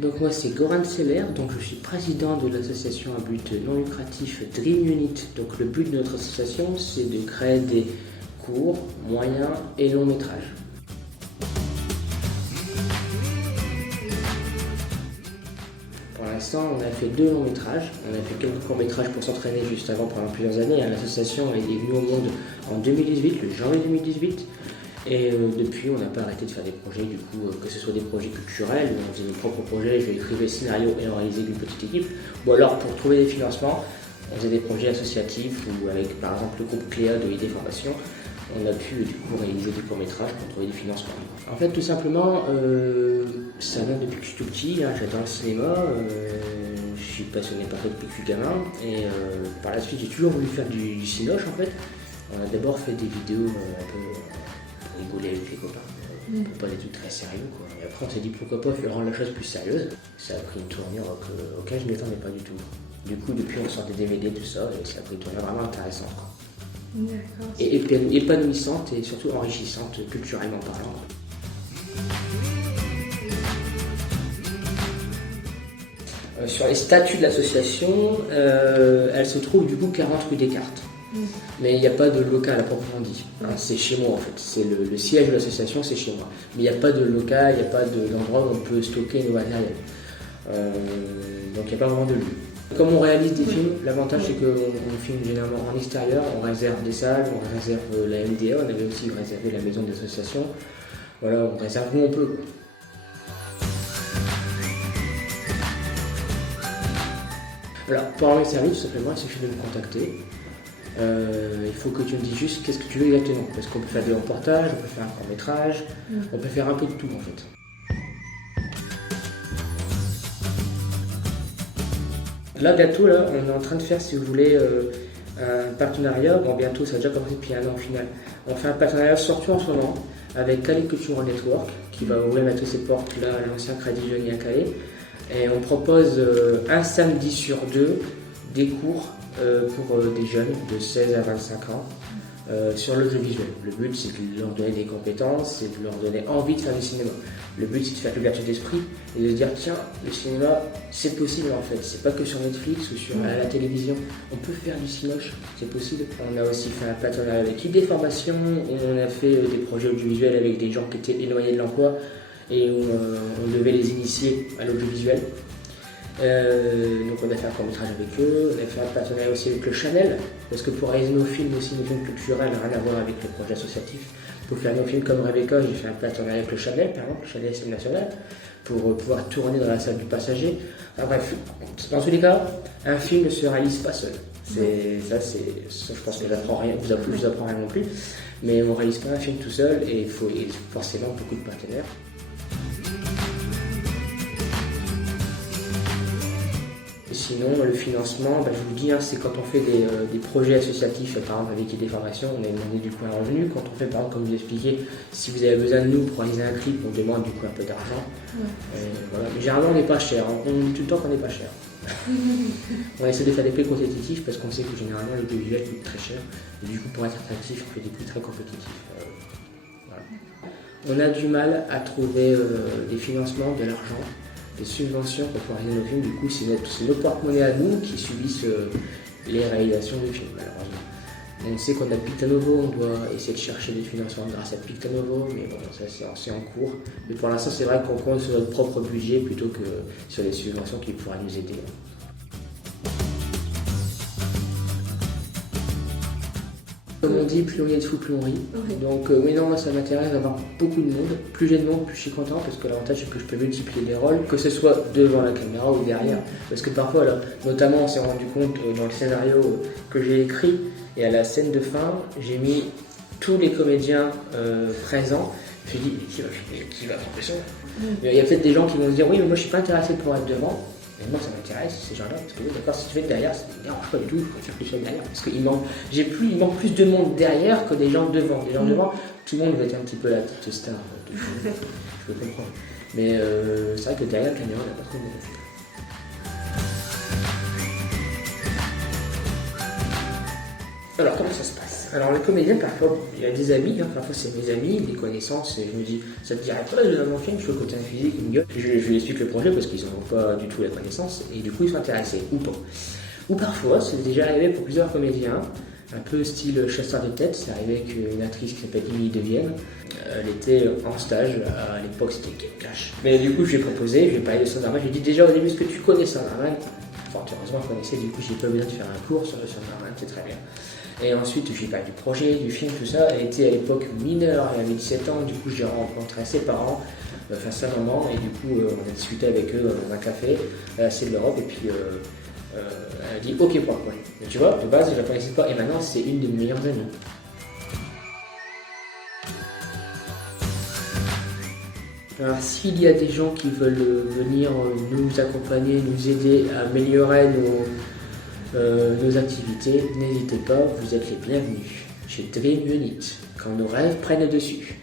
Donc moi c'est Goran Seller, donc je suis président de l'association à but non lucratif Dream Unit. Donc le but de notre association c'est de créer des courts, moyens et longs métrages. Pour l'instant on a fait 2 longs métrages, on a fait quelques courts métrages pour s'entraîner juste avant pendant plusieurs années. L'association est venue au monde en 2018, le janvier 2018. Et depuis, on n'a pas arrêté de faire des projets, du coup, que ce soit des projets culturels, où on faisait nos propres projets, je écrivais le scénario et on réalisait une petite équipe, ou alors pour trouver des financements, on faisait des projets associatifs, ou avec par exemple le groupe Cléa de ID Formation, on a pu du coup réaliser des courts-métrages pour trouver des financements. En fait, tout simplement, ça vient depuis que je suis tout petit, hein, j'adore le cinéma, je suis passionné par ça depuis que je suis gamin, et par la suite, j'ai toujours voulu faire du cinoche en fait. On a d'abord fait des vidéos un peu rigoler avec les copains, pour pas des trucs très sérieux quoi. Et après on s'est dit pourquoi pas rendre la chose plus sérieuse. Ça a pris une tournure auquel je ne m'attendais pas du tout. Du coup depuis on sort des DVD tout ça et ça a pris une tournure vraiment intéressante quoi. D'accord. Et épanouissante et surtout enrichissante culturellement parlant. Sur les statuts de l'association, elle se trouve du coup 40 rue Descartes. Mais il n'y a pas de local à proprement dit. Hein, c'est chez moi en fait. C'est le siège de l'association, c'est chez moi. Mais il n'y a pas de local, il n'y a pas d'endroit où on peut stocker nos matériels. Donc il n'y a pas vraiment de lieu. Comme on réalise des films, l'avantage c'est qu'on filme généralement en extérieur, on réserve des salles, on réserve la MDA, on avait aussi réservé la maison de l'association. Voilà, on réserve où on peut quoi. Alors, pour avoir mes services, tout simplement, il suffit de me contacter. Il faut que tu me dises juste qu'est-ce que tu veux exactement. Parce qu'on peut faire des reportages, on peut faire un court-métrage, on peut faire un peu de tout en fait. Là, bientôt, là, on est en train de faire, si vous voulez, un partenariat. Bon, bientôt, ça a déjà commencé depuis 1 an au final. On fait un partenariat surtout en ce moment avec Calais Cultural Network qui va ouvrir bientôt ses portes là à l'ancien Crédit Lyonnais à Calais. Et on propose un samedi sur 2 des cours pour des jeunes de 16 à 25 ans sur l'audiovisuel. Le but c'est de leur donner des compétences, c'est de leur donner envie de faire du cinéma. Le but c'est de faire l'ouverture d'esprit et de se dire tiens, le cinéma c'est possible en fait, c'est pas que sur Netflix ou sur la télévision, on peut faire du cinoche, c'est possible. On a aussi fait un partenariat avec ID Formation où on a fait des projets audiovisuels avec des gens qui étaient éloignés de l'emploi et où on devait les initier à l'audiovisuel. Donc on a fait un court-métrage avec eux, on a fait un partenariat aussi avec le Chanel, parce que pour réaliser nos films aussi, nos films culturels, rien à voir avec le projet associatif. Pour faire nos films comme Rebecca, j'ai fait un partenariat avec le Chanel, par exemple, le Chanel SM National, pour pouvoir tourner dans la salle du passager. Enfin bref, dans tous les cas, un film ne se réalise pas seul. Ça, je pense que je vous apprends rien non plus, mais on ne réalise pas un film tout seul et il faut forcément beaucoup de partenaires. Sinon, le financement, je vous dis, c'est quand on fait des projets associatifs, par exemple avec ID Formation, on a demandé du coup un revenu. Quand on fait, par exemple, comme je vous expliqué, si vous avez besoin de nous pour réaliser un clip, on demande du coup un peu d'argent. Voilà. Mais généralement, on n'est pas cher. On dit tout le temps qu'on n'est pas cher. On essaie de faire des prix compétitifs parce qu'on sait que généralement, l'audiovisuel coûte très cher. Et du coup, pour être attractif, on fait des prix très compétitifs. Voilà. On a du mal à trouver des financements, de l'argent, des subventions pour pouvoir réaliser nos films. Du coup, c'est nos porte-monnaie à nous qui subissent les réalisations de films, malheureusement. On sait qu'on a Pictanovo, on doit essayer de chercher des financements grâce à Pictanovo, mais bon, ça c'est en cours. Mais pour l'instant, c'est vrai qu'on compte sur notre propre budget plutôt que sur les subventions qui pourraient nous aider. Comme on dit, plus on est de fous, plus on rit. Oui. Donc oui, non, ça m'intéresse d'avoir beaucoup de monde. Plus j'ai de monde, plus je suis content parce que l'avantage c'est que je peux multiplier les rôles, que ce soit devant la caméra ou derrière. Parce que parfois, là, notamment, on s'est rendu compte dans le scénario que j'ai écrit et à la scène de fin, j'ai mis tous les comédiens présents. Je me suis dit, qui va faire ça? Il y a peut-être des gens qui vont se dire, oui, mais moi je suis pas intéressé pour être devant. Mais moi ça m'intéresse, ces gens-là, parce que oui, d'accord, si tu fais derrière, ça ne me dérange pas du tout, je préfère que tu sois derrière. Parce qu'il manque plus de monde derrière que des gens devant. Des gens devant, tout le monde veut être un petit peu la petite star. Je peux comprendre. Mais c'est vrai que derrière la caméra, on n'a pas trop de monde. Alors, comment ça se passe? Alors les comédiens, parfois, il y a des amis, parfois c'est mes amis, des connaissances, et je me dis, ça te dirait pas de dans mon film, je fais le côté physique, une gueule. Je lui explique le projet parce qu'ils n'ont pas du tout la connaissance, et du coup ils sont intéressés, ou pas. Ou parfois, c'est déjà arrivé pour plusieurs comédiens, un peu style chasseur de tête, c'est arrivé avec une actrice qui s'appelle Émilie Devienne. Elle était en stage, à l'époque c'était Game Cash. Mais du coup je lui ai proposé, je lui ai parlé de Sandra, je lui ai dit déjà au début, est-ce que tu connais Sandra? Enfin, heureusement je connaissais, du coup j'ai pas besoin de faire un cours sur Sandra, c'est très bien. Et ensuite, je lui ai parlé du projet, du film, tout ça. Elle était à l'époque mineure, elle avait 17 ans, du coup, j'ai rencontré ses parents, enfin sa maman, et du coup, on a discuté avec eux dans un café, c'est de l'Europe, et puis elle a dit ok pour le projet. Et tu vois, de base, je la connaissais pas, et maintenant, c'est une de mes meilleures amies. Alors, s'il y a des gens qui veulent venir nous accompagner, nous aider à améliorer nos activités, n'hésitez pas, vous êtes les bienvenus chez Dream Unit, quand nos rêves prennent le dessus.